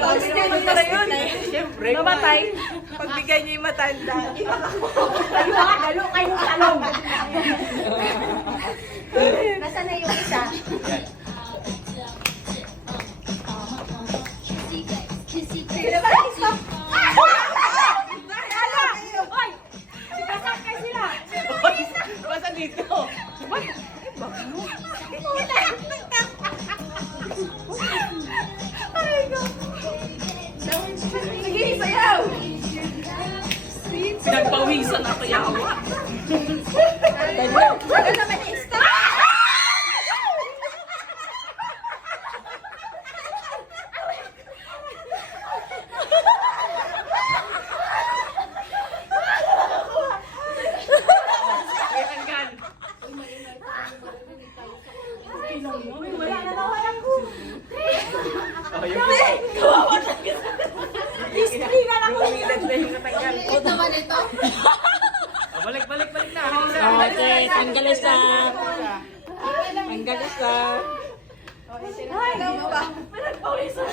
Gusto na yun. Siyempre. Namatay. Pagbigay niyo yung matanda. Kayo mga dalo kayong talong. Nasaan na yung isa? Basta dito. Sige, sayaw! Pinagpawisan ako yawa. Ano naman yung stop? Tanggal. Wala na nawalan ko. History na lang ko. Umilag na yung natanggal. Ito naman ito. Balik na. Okay, tanggal isa. Tanggal isa. Ay, pinagpawisan.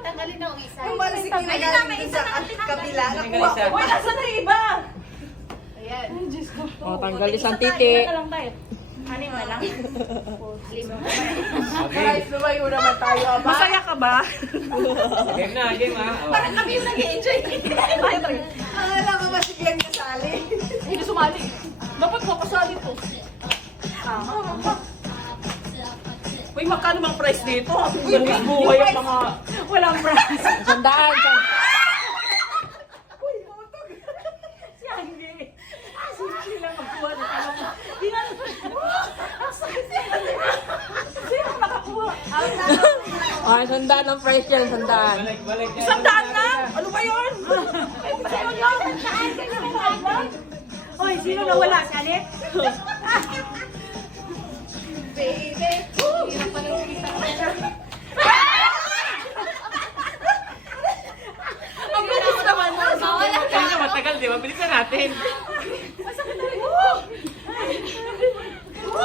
Tanggalin na ang isa. Umalis yung nagaling dun sa kabila. Tanggal isa. Uy, nasa na yung iba? Ayan. O, tanggal isang titi. Ano mo lang? Guys, lumayo naman tayo. Masaya ka ba? Game na, game ha. Parang kami yung nag-i-enjoy. Akala ko ba si Glenn kasali? Hindi sumali. Dapat mapasali to. Uy, magkano bang price dito? Ang buhay ang mga... Walang prize. Sandaan. Sila magkuha na alam mo. Di na. Sino nakakuha? O, sandaan ang price yan, sandaan. Balik. Isang daan na? Ano ba yun? Hoy, sino nawala? Si Anet? Baby. Hirap pa lang kita. Ang bilis naman. Kaya matagal, di ba? Bilisan natin.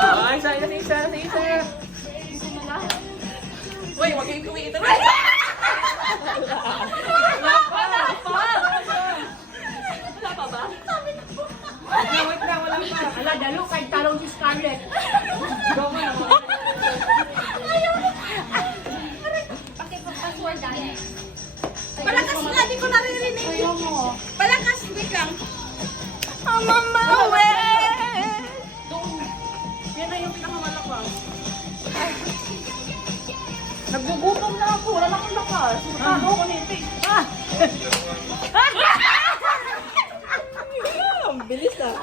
Ay, isa. Uy, wag kayong kumita na. Wala pa ba? Wait na, wala pa. Ala, dalo kay talong si Scarlett. Pakipag-password dahil. Palakas nga, di ko naririnig. Ayaw mo. Palakas, wait lang. Mama, Yan na yung pinakamalakas. Nagugutom na ako. Wala na akong lakas. Ano ako nito? Ang bilis ah.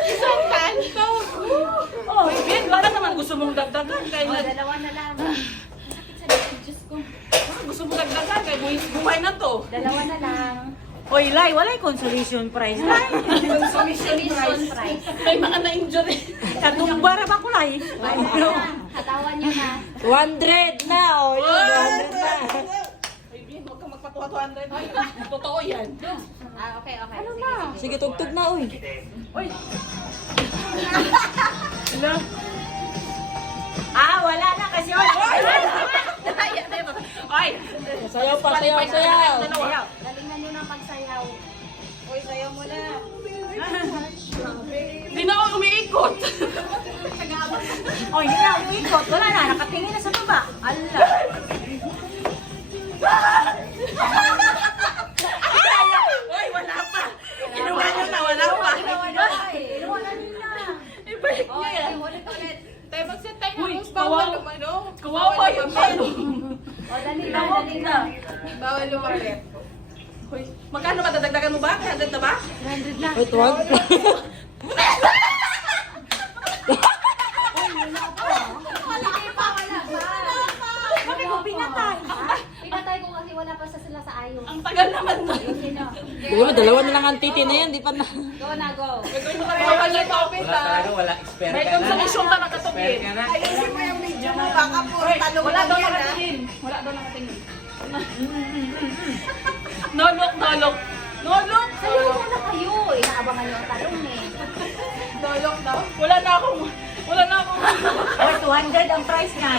Isang kanto. Oh, Ben, baka naman gusto mong dagdagan kay Oh, dalawa na lang. Sakit sa likod, Diyos ko. gusto mong dagdagan kay buhay na to. Dalawa na lang. Oy, Lai, wala yung consolation prize. Consolation prize. May mga na-injury. Katumbara ba ko, Lai? Katawan niyo na. 200 na, o. Yun, 200 na. Ay, Ben, huwag kang magpatuwa-200. Ay, totoo yan. Okay. Ano Sige, na? sige. Sige, tugtog na, uy. Uy, Wala na kasi. Oy! ay, Sayaw pa, sayaw. Galingan niyo ng pagsayaw. Oy, sayaw mo na. di na ako umiikot. Oy, hindi na ako ikot. Wala na, nakatingin na sa baba. Allah. Oy, wala pa. Kinuha nyo na, wala pa. Inuwanan niyo na. Ibalik niya yan. Ulit. Tayo mag-set tayo Uy, ng bawal kawawa. lumano. Kawawa yung ano. Dali na. Bawal lumalit. Uy, magkano ba? Dadagdagan mo ba? 100 na ba? 100 na. Wait, 100. Wala pa. Bakit mo pinatay? Pinatay ko kasi wala pa sila sa ayos. Ang tagal naman na. Yun na. Di ba, dalawa na lang ang titi na yan, di pa na. Go na, go. Gagawin mo kami bawal na topic Wala talaga, wala. Expert May ka kang na. sa mission ka Expert nakatupin. ka na. Ayusin mo yung video mo. Baka po talong Wala lang daw yan, ha? nakatingin. Wala daw nakatingin. No look. Sayo muna kayo. Inaabangan niyo ang talong eh. Dolok daw. Wala na akong... Oy, 200 ang price na.